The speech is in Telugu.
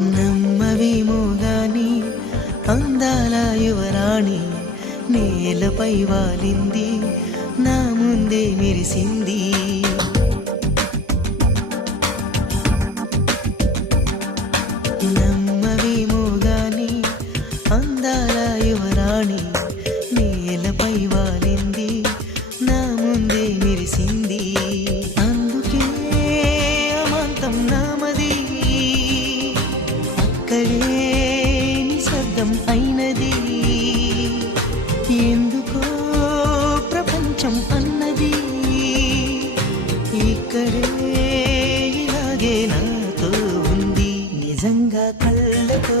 నమ్మవేమో గాని అందాల యువరాణి నేలపై వాలింది, నా ముందే మెరిసింది. నమ్మవేమో గాని అందాల యువరాణి నేలపై వాలింది, నా ముందే మెరిసింది. అందుకే అమాంతం నామది, అక్కడే నిశ్శబ్దం అయినది. ఎందుకో ప్రపంచం అన్నది ఇక్కడే ఇలాగే నాతో ఉంది. నిజంగా కళ్ళతో